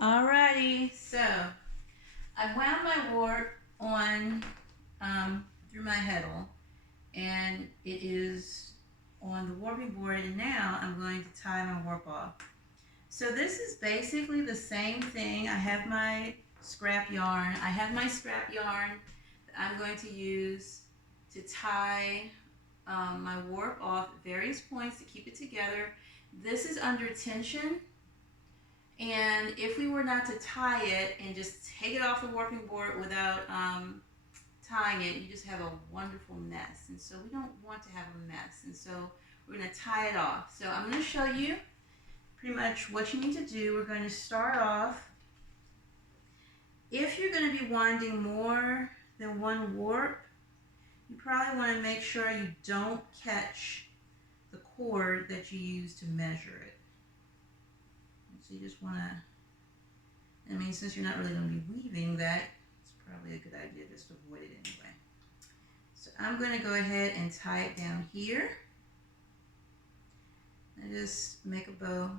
Alrighty, so I wound my warp on through my heddle, and it is on the warping board, and now I'm going to tie my warp off. So this is basically the same thing. I have my scrap yarn. That I'm going to use to tie my warp off at various points to keep it together. This is under tension. And if we were not to tie it and just take it off the warping board without tying it, you just have a wonderful mess. And so we don't want to have a mess. And so we're going to tie it off. So I'm going to show you pretty much what you need to do. We're going to start off. If you're going to be winding more than one warp, you probably want to make sure you don't catch the cord that you use to measure it. So you just want to, since you're not really going to be weaving that, it's probably a good idea just to avoid it anyway. So I'm going to go ahead and tie it down here. And just make a bow.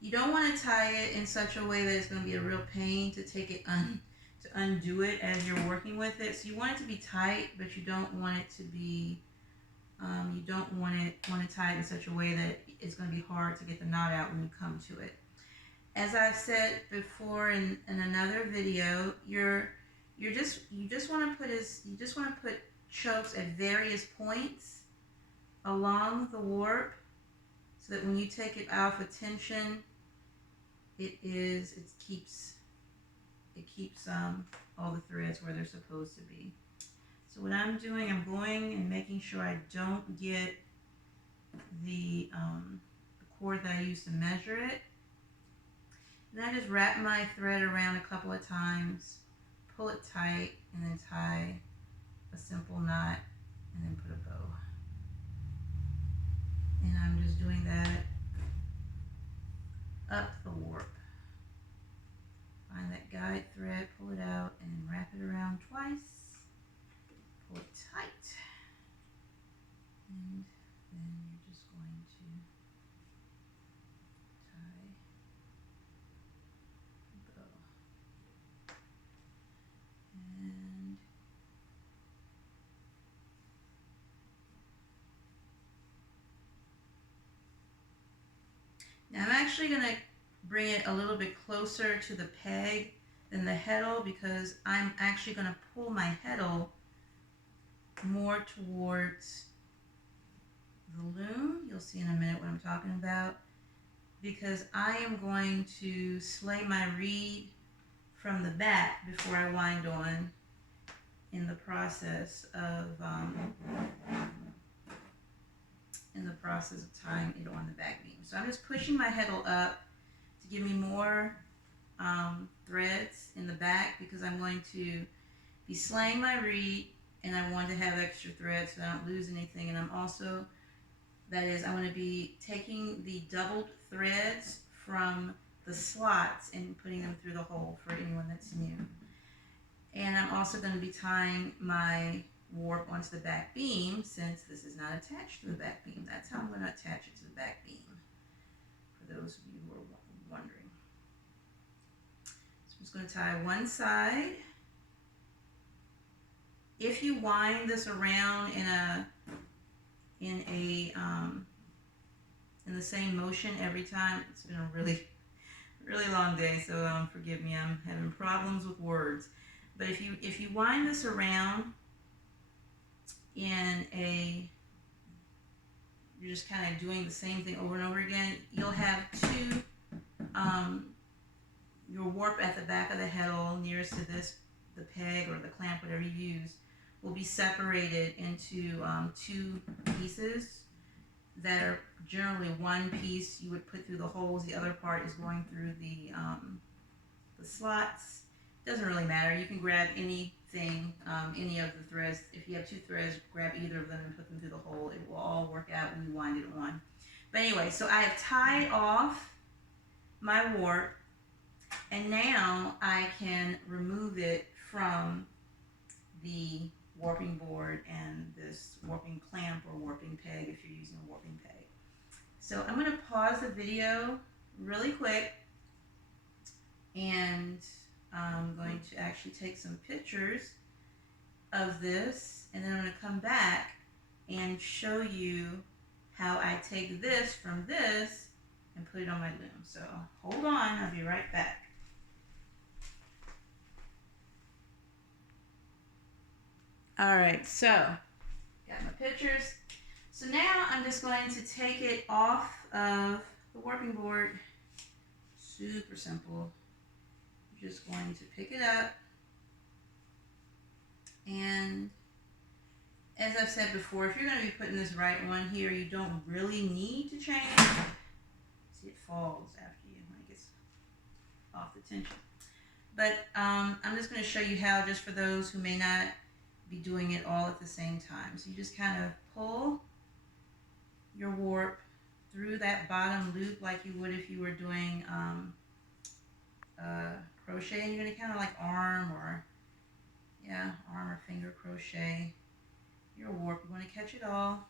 You don't want to tie it in such a way that it's going to be a real pain to take it to undo it as you're working with it. So you want it to be tight, but you don't want it to be you don't want to tie it in such a way that it's going to be hard to get the knot out when you come to it. As I've said before in another video, you just want to put chokes at various points along the warp, so that when you take it off with tension, it keeps all the threads where they're supposed to be. So what I'm doing, I'm going and making sure I don't get the cord that I used to measure it. And I just wrap my thread around a couple of times, pull it tight, and then tie a simple knot, and then put a bow. And I'm just doing that up the warp. Find that guide thread, pull it out, and then wrap it around twice. Pull it tight, and then you're just going to tie the bow. And now I'm actually going to bring it a little bit closer to the peg than the heddle, because I'm actually going to pull my heddle more towards the loom. You'll see in a minute what I'm talking about, because I am going to slay my reed from the back before I wind on in the process of tying it on the back beam. So I'm just pushing my heddle up to give me more threads in the back, because I'm going to be slaying my reed, and I want to have extra threads so I don't lose anything. And I'm also, I'm going to be taking the doubled threads from the slots and putting them through the hole for anyone that's new. And I'm also going to be tying my warp onto the back beam, since this is not attached to the back beam. That's how I'm going to attach it to the back beam, for those of you who are wondering. So I'm just going to tie one side. If you wind this around in the same motion every time, it's been a really long day, so forgive me, I'm having problems with words. But if you wind this around you're just kind of doing the same thing over and over again, you'll have your warp at the back of the heddle nearest to the peg or the clamp, whatever you use, will be separated into two pieces that are generally one piece you would put through the holes, the other part is going through the slots. Doesn't really matter. You can grab anything, any of the threads. If you have two threads, grab either of them and put them through the hole. It will all work out when you wind it on. But anyway, so I have tied off my warp, and now I can remove it from the warping board and this warping clamp or warping peg if you're using a warping peg. So I'm going to pause the video really quick and I'm going to actually take some pictures of this, and then I'm going to come back and show you how I take this from this and put it on my loom. So hold on, I'll be right back. Alright, so got my pictures. So now I'm just going to take it off of the warping board. Super simple. You're just going to pick it up, and as I've said before, if you're going to be putting this right on here, you don't really need to change. See, it falls after you when it gets off the tension. But I'm just going to show you how, just for those who may not be doing it all at the same time. So you just kind of pull your warp through that bottom loop like you would if you were doing crochet, and you're going to kind of like arm or finger crochet your warp. You want to catch it all.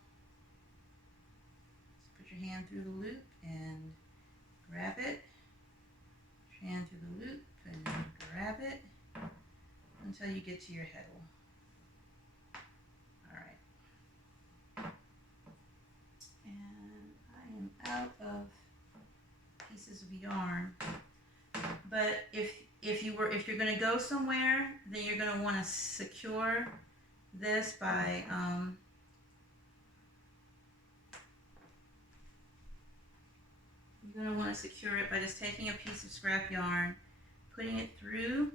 Just put your hand through the loop and grab it. Put your hand through the loop and grab it until you get to your heddle. Alright. And I am out of pieces of yarn. But if you're going to go somewhere, then you're going to want to secure this by you're going to want to secure it by just taking a piece of scrap yarn, putting it through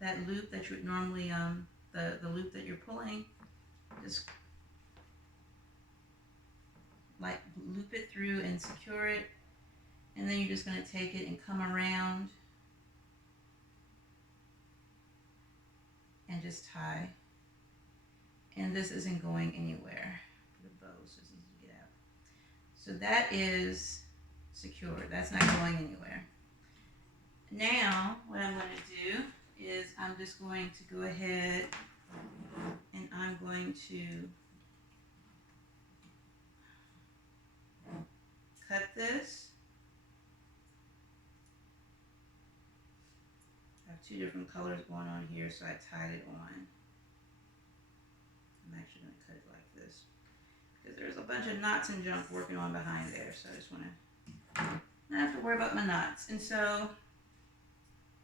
that loop that you would normally the loop that you're pulling, just like loop it through and secure it, and then you're just going to take it and come around and just tie. And this isn't going anywhere. The bow so it's easy to get out. So that is secure. That's not going anywhere. Now, what I'm going to do is I'm just going to go ahead and I'm going to cut this. I have two different colors going on here, so I tied it on. I'm actually going to cut it like this because there's a bunch of knots and junk working on behind there, so I just want to not have to worry about my knots. And so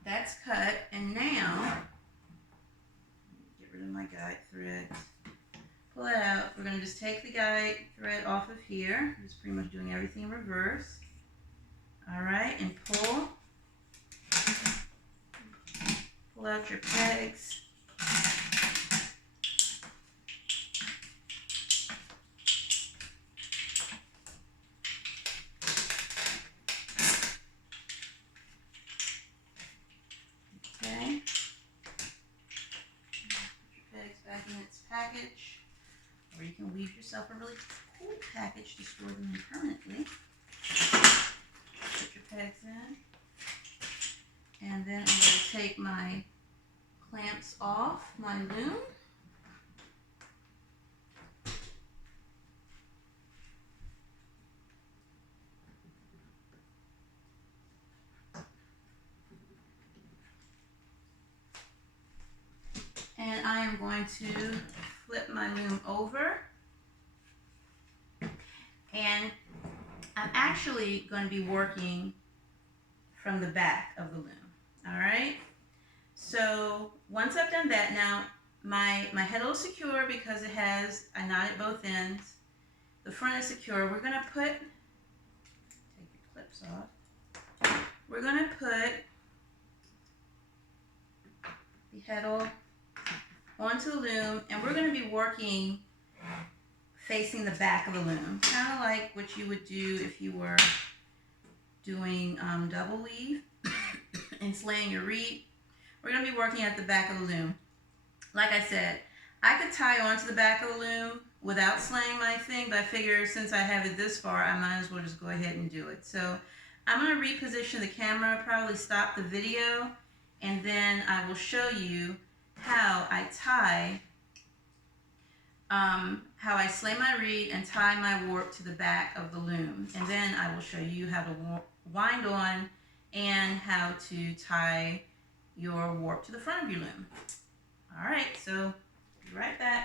that's cut, and now get rid of my guide thread, pull it out. We're going to just take the guide thread off of here, just pretty much doing everything in reverse. Alright, and pull out your pegs. Okay. Put your pegs back in its package, or you can weave yourself a really cool package to store them in permanently. Put your pegs in. And then I'm going to take my clamps off my loom. And I am going to flip my loom over. And I'm actually going to be working from the back of the loom. Alright? So once I've done that, now my heddle is secure because I knotted both ends. The front is secure. We're going to put, take your clips off. We're going to put the heddle onto the loom, and we're going to be working facing the back of the loom, kind of like what you would do if you were doing double weave and slaying your reed. We're going to be working at the back of the loom. Like I said, I could tie onto the back of the loom without slaying my thing, but I figure since I have it this far, I might as well just go ahead and do it. So I'm going to reposition the camera, probably stop the video, and then I will show you how I tie, how I slay my reed and tie my warp to the back of the loom. And then I will show you how to wind on and how to tie your warp to the front of your loom. All right, so be right back.